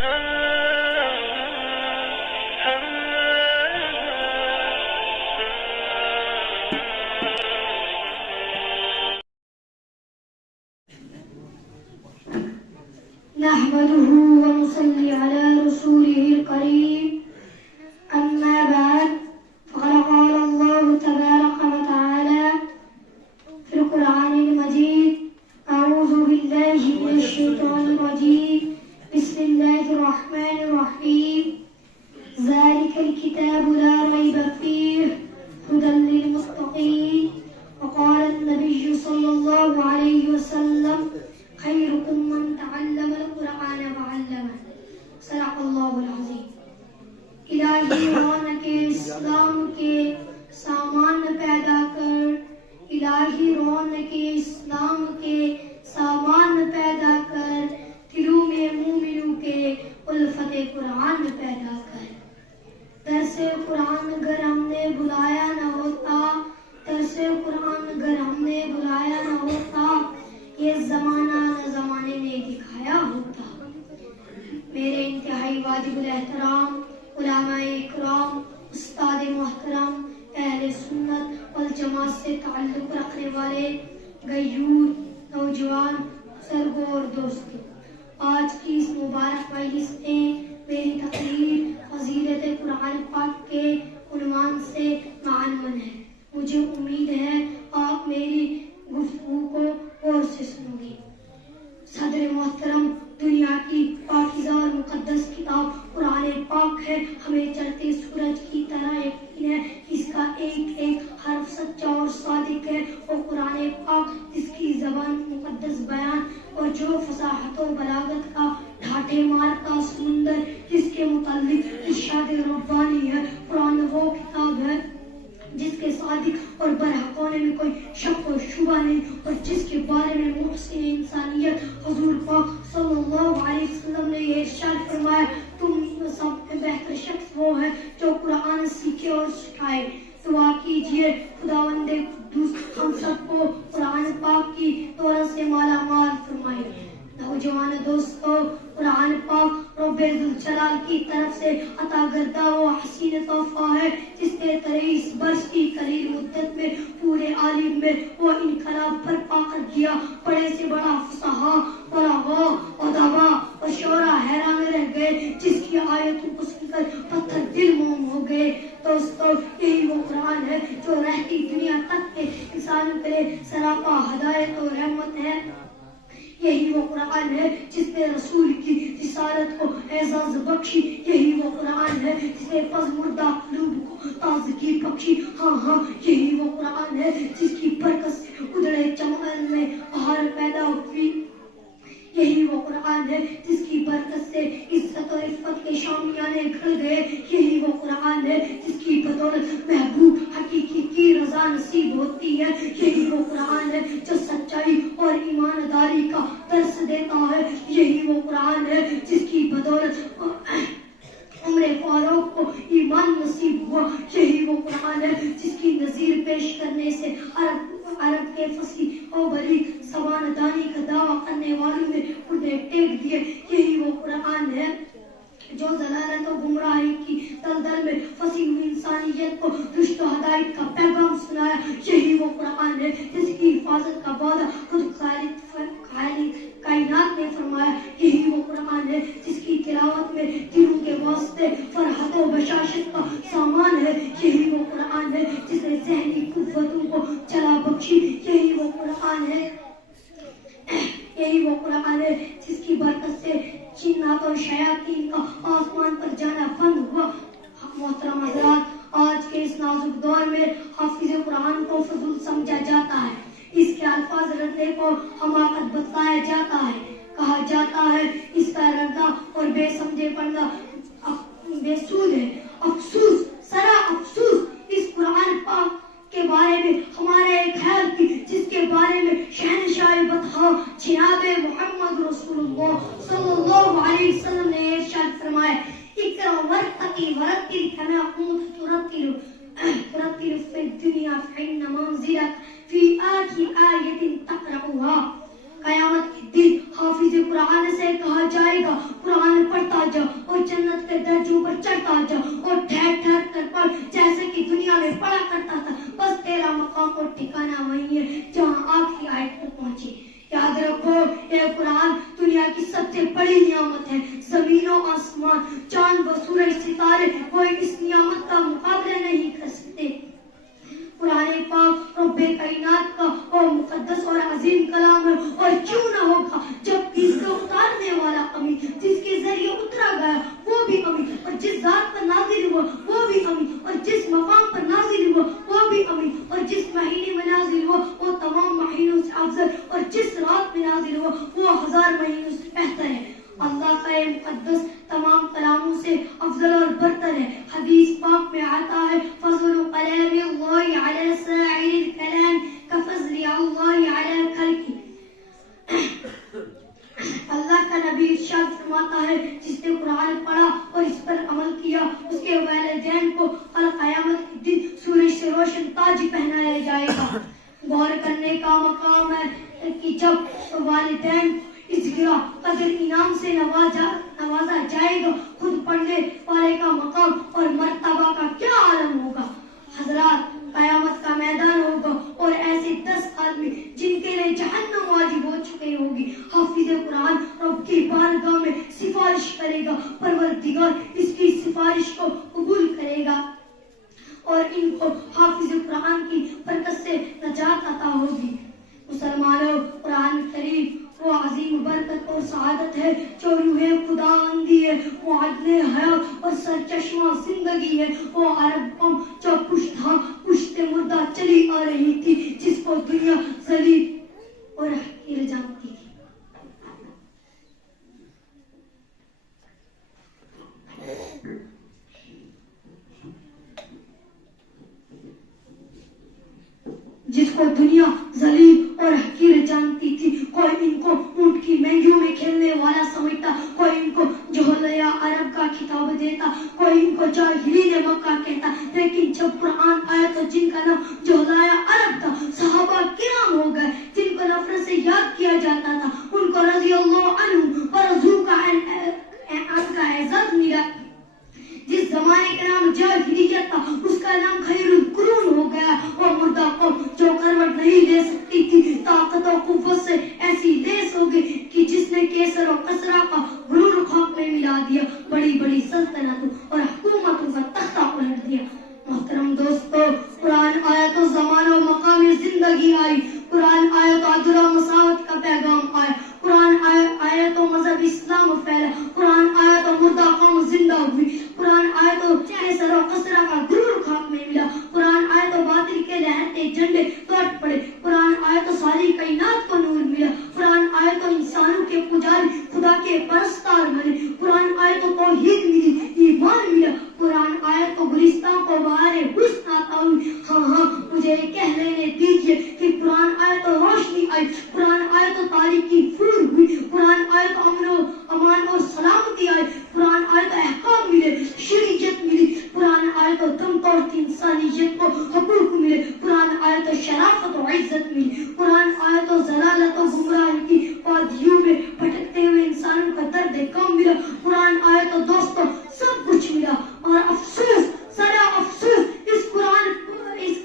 نحمده ونصلي على رسوله الكريم أما بعد فقد قال الله تبارك وتعالى في القرآن المجيد أعوذ بالله من الشيطان الرجيم بسم الله الرحمن الرحيم ذلك الكتاب لا ريب فيه هدى للمتقين وقال النبي صلى الله عليه وسلم خيركم من تعلم القرآن وعلمه صدق اللہ العظیم. الہی رونق اسلام کے سامان پیدا کر، الہی رونق اسلام کے سامان پیدا کر، دلوں میں مومنوں کے الفت قرآن پیدا کر. درس قرآن اگر ہم نے بلایا نہ ہوتا، درس قرآن اگر ہم نے بلایا نہ ہوتا، یہ زمانہ نہ زمانے نے دکھایا ہوتا. میرے انتہائی واجب الاحترام علماء اکرام، استاد محترم، اہل سنت والجماعت سے تعلق رکھنے والے غیور نوجوان بزرگوں اور دوستوں، آج کی اس مبارک مجلس میں میری تقریر فضیلت قرآن پاک کے عنوان سے معنون ہے. مجھے امید ہے آپ میری گفتگو کو غور سے سنو گے. صدر محترم، دنیا کی پاکیزہ اور مقدس کتاب قرآن پاک ہے. ہمیں چڑھتے سورج کی طرح یقین ہے اس کا ایک ایک حرف سچا اور صادق ہے. وہ قرآن پاک جس کی زبان مقدس بیان اور جو فصاحت و بلاغت کا ڈھاٹے مارتا سمندر، جس کے متعلق ارشاد ربانی ہے. قرآن وہ کتاب ہے جس کے صادق اور برحق ہونے میں کوئی شک و شبہ نہیں، اور جس کے بارے میں محسن انسانیت حضور پاک صلی اللہ علیہ وسلم نے یہ ارشاد فرمایا، تم سب میں بہتر شخص وہ ہے جو قرآن سیکھے اور سکھائے. دعا کیجئے خداوند قدوس ہم سب کو قرآن پاک کی دولت سے مالا مال فرمائے. نوجوان دوستو، قرآن پاک رب ذوالجلال کی طرف سے عطا کردہ وہ حسین تحفہ ہے جس نے 23 برس کی قلیل مدت میں پورے عالم میں وہ انقلاب برپا کر دیا. بڑے سے بڑا فصحا، بلاغا، ادبا اور شعرا حیران رہ گئے، جس کی آیتوں کو سن کر پتھر دل موم ہو گئے. دوستو، یہی وہ قرآن ہے جو رہتی دنیا تک کے انسانوں کے لیے سراپا ہدایت اور رحمت ہے. یہی وہ قرآن ہے جس نے رسول کی رسالت کو اعزاز بخشی. یہی وہ قرآن ہے جس نے پژمردہ قلوب کو تازگی بخشی. ہاں، یہی وہ قرآن ہے جس کی برکت سے ادھڑے چمن میں بہار پیدا ہوئی. یہی وہ قرآن ہے جس کی برکت سے عزت و عفت کے شامیانے گھڑ گئے. یہی وہ قرآن ہے جس کی بدولت محبوب حقیقی کی رضا نصیب ہوتی ہے. یہی وہ قرآن ہے جو سچائی اور ایمانداری کا درس دیتا ہے. یہی وہ قرآن ہے جس کی بدولت عمر فاروق کو ایمان نصیب ہوا. یہی وہ قرآن ہے جس کی نظیر پیش کرنے سے عرب کے فصیح و بلیغ زبان دانی کا دعویٰ کرنے والوں نے انہیں ٹیک دیے. یہی وہ قرآن ہے جو ضلالت و گمراہی کی دلدل میں پھنسی ہوئی انسانیت کو رشد و ہدایت کا پیغام سنایا. یہی وہ قرآن ہے جس کی حفاظت کا وعدہ خود خالق کائنات نے فرمایا. یہی وہ قرآن ہے جس کی تلاوت میں دلوں کے واسطے فرحت و بشاشت کا سامان ہے. یہی وہ قرآن ہے جس نے ذہنی قوتوں کو چلا بخشی. یہی وہ قرآن ہے جس کی برکت سے جنات اور شیاطین کا آسمان پر جانا بند ہوا. محترم حضرات، آج کے اس نازک دور میں حافظ قرآن کو فضول سمجھا جاتا ہے. اس کے الفاظ رٹنے کو حماقت بتلایا جاتا ہے. کہا جاتا ہے اس کا رٹنا اور بے سمجھے پڑھنا بے سود ہے. افسوس، سرا افسوس اس قرآن پاک کے بارے میں ہمارے ایک خیال کی جس کے بارے میں شہنشاہ بطحا جناب محمد رسول اللہ صلی اللہ علیہ وسلم نے ارشاد فرمایا، اقرا ورتقی ورتل کما كنت ترتل في الدنيا فإن منزلك في آخر آية تقرأها. قیامت کے دن حافظ قرآن سے کہا جائے گا قرآن پڑھتا جا، اور چڑھتا جا اور ٹھہر ٹھہر کر پڑھ جیسے کہ دنیا میں پڑھا کرتا تھا. بس تیرا مقام اور ٹھکانہ وہی ہے جہاں آخری آیت پر پہنچی. یاد رکھو اے قرآن دنیا کی سب سے بڑی نعمت ہے. زمین و آسمان, چاند و سورج, ستارے کوئی اس نعمت کا مقابلہ نہیں کر سکتے. قرآن پاک رب کائنات کا اور مقدس اور عظیم کلام ہے, اور کیوں نہ ہوگا جب اس کو اتارنے والا امی, جس کے ذریعے اترا گیا وہ بھی امی, اور جس ذات پر نازل ہوا وہ بھی امی, اور جس مقام پر نازل ہوا وہ بھی امی, اور جس مہینے میں نازل ہوا وہ تمام مہینوں سے افضل, اور جس رات میں نازل ہوا وہ 1000 مہینوں سے بہتر ہے. اللہ کا مقدس تمام کلاموں سے افضل اور برتر ہے. حدیث پاک میں آتا ہے فضل کلام اللہ علی سائر الکلام کفضل اللہ علی خلقہ. اللہ کا نبی ارشاد فرماتا ہے جس نے قرآن پڑھا اور اس پر عمل کیا اس کے والدین کو قیامت کے دن سورج سے روشن تاج پہنایا جائے گا. غور کرنے کا مقام ہے کہ جب والدین اس گرا قدر انعام سے نوازا جائے گا, خود پڑھنے والے کا مقام اور مرتبہ کا کیا عالم ہوگا. حضرات قیامت کا میدان ہوگا اور ایسے 10 آدمی جن کے لیے جہنم واجب ہو چکے ہوگی. حافظ قرآن رب کی بارگاہ میں سفارش کرے گا, پروردگار اس کی سفارش کو قبول کرے گا اور ان کو حافظ قرآن کی برکت سے نجات عطا ہوگی. مسلمانوں قرآن کریم وہ عظیم برکت اور سعادت ہے جو روح خدا بندی ہے, وہ عدل حیات اور سرچشمہ زندگی ہے. وہ عرب قوم جو پشت مردہ چلی آ رہی تھی, جس کو دنیا ذلیل اور حقیر جانتی تھی. جس کو دنیا ذلیل اور حقیر جانتی تھی. کوئی ان کو اونٹ کی مہنگیوں میں کھیلنے والا سمجھتا, کوئی ان کو جہلیہ عرب کا خطاب دیتا, کوئی ان کو جاہلین مکہ کہتا. لیکن جب قرآن آیا تو جن کا نام جہلیہ عرب تھا صحابہ کرام ہو گئے, جن کو نفرت سے یاد کیا جاتا تھا, ان کو رضی اللہ عنہ ورضوا کا اعزاز ملا. جس زمانے کا نام جاہلیت تھا اس کا نام خیر القرون ہو گیا. اور مردہ قوم جو کروٹ نہیں لے سکتی تھی طاقت و قوت سے ایسی لیس ہو گئی کہ جس نے کیسر و کسرا کا غرور خاک میں ملا دیا, بڑی بڑی سلطنتوں اور حکومتوں کا تختہ الٹ دیا. محترم دوستو, قرآن آیا تو زمانہ و مقام زندگی آئی, قرآن آیا تو عدل و مساوات کا پیغام آیا, قرآن آیا تو مذہب اسلام پھیلا, قرآن آیا تو مردہ قوم زندہ ہوئی, قرآن آیا تو کیسر و کسرا کا غرور خاک میں ملا, قرآن آیا تو باطل کے لہرتے جھنڈے کٹ پڑے, قرآن آیا تو ساری کائنات کو نور ملا, قرآن آیا تو انسانوں کے پجاری خدا کے پرستار بنے, قرآن آیا تو توحید ملی, ایمان ملا, قرآن آیا تو گلستان کو بہار حسن عطا ہوئی. ہاں مجھے کہہ لینے دیجئے کہ قرآن آیا تو روشنی آئی, قرآن آیا تو تاریکی دور ہوئی, قرآن آیا تو امن و امان اور سلامتی آئی, قرآن آیا تو احکام ملے, شریعت ملی, قرآن آیا تو دم توڑتی انسانیت کو حقوق ملے, قرآن آیا تو شرافت و عزت ملی, قرآن آیا تو ضلالت و گمراہی کی وادیوں میں بھٹکتے ہوئے انسانوں کا درد کم ملا, قرآن آیا تو دوستوں سب کچھ ملا. اور افسوس, سارا افسوس, اس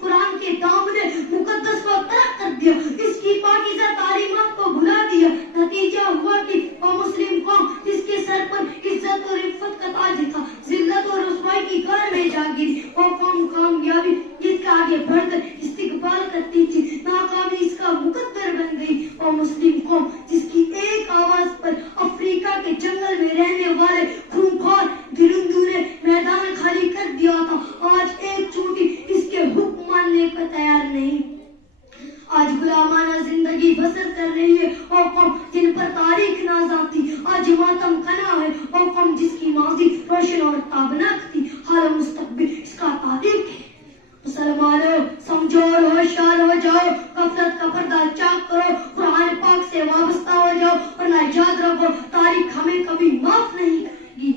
قرآن کے دامن مقدس کو ترک کر دیا, اس کی پاکیزہ تعلیمات کو بھلا دیا. نتیجہ ہوا کہ وہ مسلم قوم جس کے سر پر عزت اور عفت کا تاج تھا, ذلت اور رسوائی کی غار میں جا گری. وہ قوم کامیابی جس کا آگے بڑھ کر استقبال کرتی تھی, ناکامی اس کا مقدر بن گئی. وہ مسلم قوم جس کی ایک آواز پر افریقہ کے جنگل میں رہنے والے خونخوار درندوں نے میدان خالی کر دیا تھا, آج ایک چونٹی اس کے حکم ماننے کو تیار نہیں. آج غلامانہ زندگی بسر کر رہی ہے وہ قوم جن پر تاریخ نازاں تھی, آج ماتم کنا ہے وہ قوم جس کی ماضی روشن اور تابناک تھی, حال و مستقبل اس کا تاریخ ہے. مسلمانوں سمجھو اور ہوشیار ہو جاؤ, غفلت کا پردہ چاک کرو, قرآن پاک سے وابستہ ہو جاؤ, ورنہ یاد رکھو تاریخ ہمیں کبھی معاف نہیں کرے گی.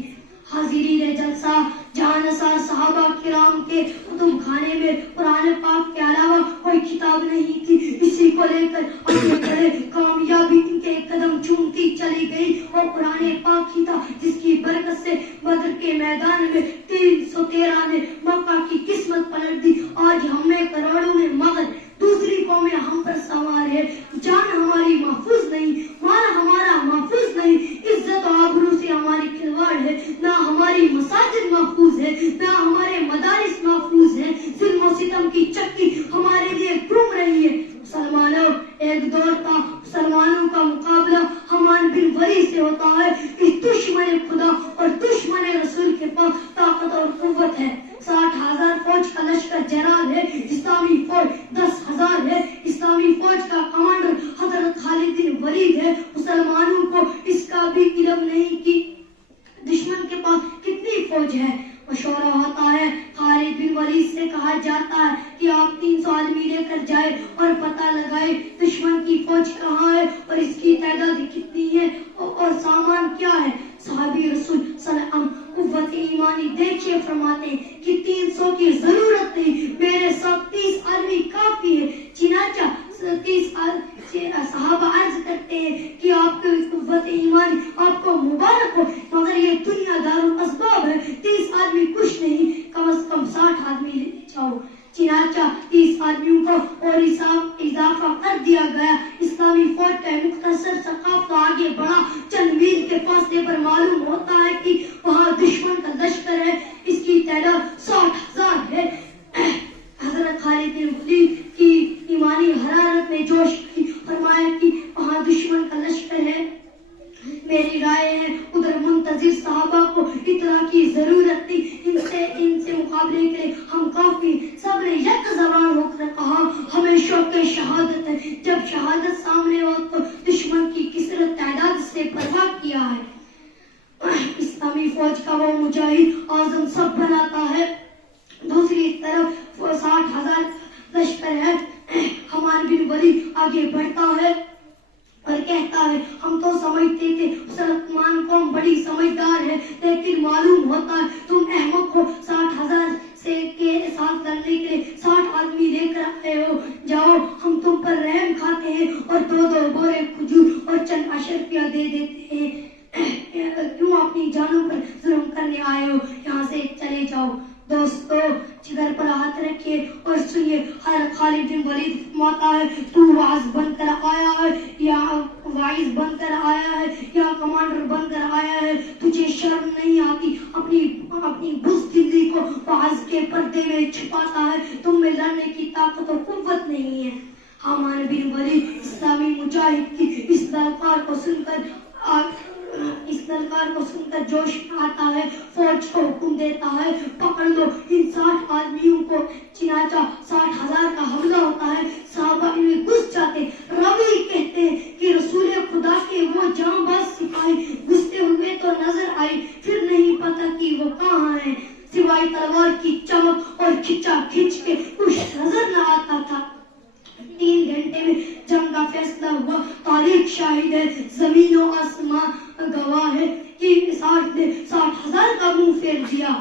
حاضرین جلسہ, جہانسار صحابہ کرام کے کتب خانے میں قرآن پاک کے علاوہ کوئی کتاب نہیں تھی. اسی کو لے کر آگے بڑھے, کامیابی ان کے قدم چومتی چلی گئی. وہ قرآن پاک ہی تھا جس کی برکت سے بدر کے میدان میں 313 نے مکہ کی قسمت پلٹ دی. آج ہمیں کروڑوں میں مگر دوسری قومیں ہم پر سوار ہے. جان ہماری محفوظ نہیں, مال ہمارا محفوظ نہیں, عزت و آبرو سے ہماری کھلواڑ ہے. نہ ہماری مساجد محفوظ ہے, نہ ہمارے مدارس محفوظ ہے. ظلم و ستم کی چکی ہمارے لیے گھوم رہی ہے. مسلمانوں, ایک دور تھا مسلمانوں کا مقابلہ حمان بن ولی سے ہوتا ہے. اس دشمن خدا اور دشمن رسول کے پاس طاقت اور قوت ہے. 60,000 فوج کا لشکر جرال ہے, اسلامی فوج 10,000 ہے. اسلامی فوج کا کمانڈر حضرت خالد بن ولید ہے. مسلمانوں کو اس کا بھی علم نہیں کہ دشمن کے پاس کتنی فوج ہے. مشورہ ہوتا ہے, خالد بن ولید سے کہا جاتا ہے کہ آپ 300 آدمی لے کر جائے اور پتہ لگائے دشمن کی فوج کہاں ہے اور اس کی تعداد کتنی ہے اور سامان کیا ہے. صحابی رسول صلی اللہ علیہ وسلم قوت ایمانی دیکھیے فرماتے ہیں کہ 300 کی ضرورت نہیں, میرے ساتھ 30 آدمی کافی ہے. چنانچہ 30 صحابہ عرض کرتے ہیں کہ آپ کی قوت ایمانی آپ کو مبارک ہو, مگر یہ دنیا دار الاسباب ہے, 30 آدمی کچھ نہیں, کم از کم 60 آدمی لے جاؤ. چنانچہ 30 آدمیوں کو اور اضافہ کر دیا گیا. اسلامی فوج کا مختصر سا قافلہ آگے بڑھا. چند میل کے فاصلے پر معلوم ہوتا ہے کہ وہاں دشمن کا لشکر ہے. اس کی تعداد 60,000 ہے. حضرت خالد بن ولید کی ایمانی حرارت میں جوش کی, فرمایا کہ وہاں دشمن کا لشکر ہے. میری رائے ہے ادھر منتظر صحابہ کو اطلاع کی ضرورت تھی, ان سے مقابلے کے لیے ہم کافی. سب نے یک زبان ہو کر کہا ہمیں شوق شہادت ہے. جب شہادت سامنے ہو تو دشمن کی کثرت تعداد سے پرواہ کیا ہے. اسلامی فوج کا وہ مجاہد اعظم سب بناتا ہے. دوسری طرف 60,000 لشکر ہے. حمان بن ولی آگے بڑھتا ہے اور کہتا ہے ہم تو سمجھتے تھے مسلمان قوم بڑی سمجھدار ہے, لیکن معلوم ہوتا ہے تم احمق ہو. 60,000 کے ساتھ لڑنے کے لیے 60 آدمی لے کر آئے ہو. جاؤ, ہم تم پر رحم کھاتے ہیں اور 2 بورے کھجور اور چند اشرفیہ دے دیتے ہیں. کیوں اپنی جانوں پر ظلم کرنے آئے ہو, یہاں سے چلے جاؤ. دوستو, جگر پر ہاتھ رکھیے اور سنیے. خالد بن ولید فرماتا ہے تو واعظ بن کر آیا ہے یا واعظ بن کر آیا ہے یا کمانڈر بن کر آیا ہے, تجھے شرم نہیں آتی؟ اپنی بزدلی کو واعظ کے پردے میں چھپاتا ہے. تم میں لڑنے کی طاقت و قوت نہیں ہے. حمان بن ولید اسلامی مجاہد کی اس للکار کو سن کر جوش میں آتا ہے. فوج کو حکم دیتا ہے پکڑ لو ان 60 آدمیوں کو. چنانچہ 60,000 کا حملہ ہوتا ہے. صحابہ ان میں گھس جاتے. راوی کہتے ہیں کہ رسول خدا کے وہ جانباز سپاہی گھستے ہوئے تو نظر آئے, پھر نہیں پتا کہ وہ کہاں ہیں. سوائے تلوار کی چمک اور کھچا کھچ کے کچھ نظر نہ آتا تھا. 3 گھنٹے میں جنگ کا فیصلہ ہوا. تاریخ شاہد ہے, زمین و آسمان گواہ ہے کہ 60 نے 60,000 کا منہ پھیر دیا.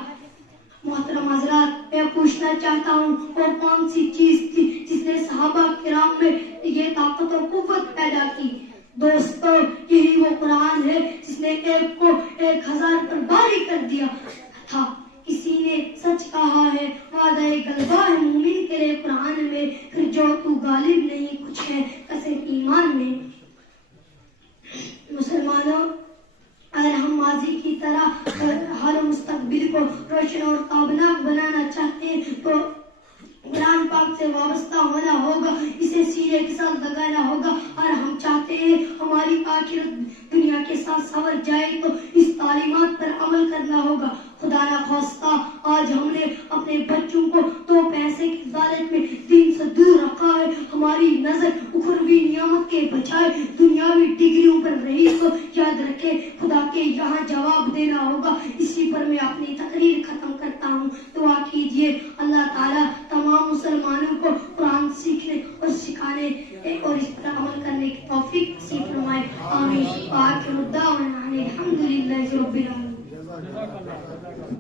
محترم حضرات, میں پوچھنا چاہتا ہوں وہ کون سی چیز تھی جس نے صحابہ کرام میں یہ طاقت و قوت پیدا کی؟ دوستو, یہی وہ قرآن ہے جس نے ایک کو 1,000 پر باری کر دیا تھا. کسی نے سچ کہا ہے وعدہ غلبہ ہے مومن کے لیے قرآن میں, پھر جو تو غالب نہیں کچھ ہے کسے ایمان میں. مسلمانوں, اگر ہم ماضی کی طرح ہر مستقبل کو روشن اور تابناک بنانا چاہتے ہیں تو قرآن پاک سے وابستہ ہونا ہوگا, اسے سینے کے ساتھ لگانا ہوگا. اور ہم چاہتے ہیں ہماری آخرت دنیا کے ساتھ سنور جائے تو اس تعلیمات پر عمل کرنا ہوگا. خدا نہ خواستہ آج ہم نے اپنے بچوں کو 2 پیسے کی لالچ میں دین سے دور رکھا ہے. ہماری نظر اخروی نعمت کے بجائے دنیاوی ڈگریوں پر رہی تو یاد رکھے خدا کے یہاں جواب دینا ہوگا. اسی پر میں اپنی تقریر ختم کرتا ہوں. دعا کیجیے اللہ تعالیٰ تمام مسلمانوں کو قرآن سیکھنے اور سکھانے اور اس پر عمل کرنے کی توفیق نصیب فرمائے. آمین. وآخر دعوانا الحمدللہ رب العالمین.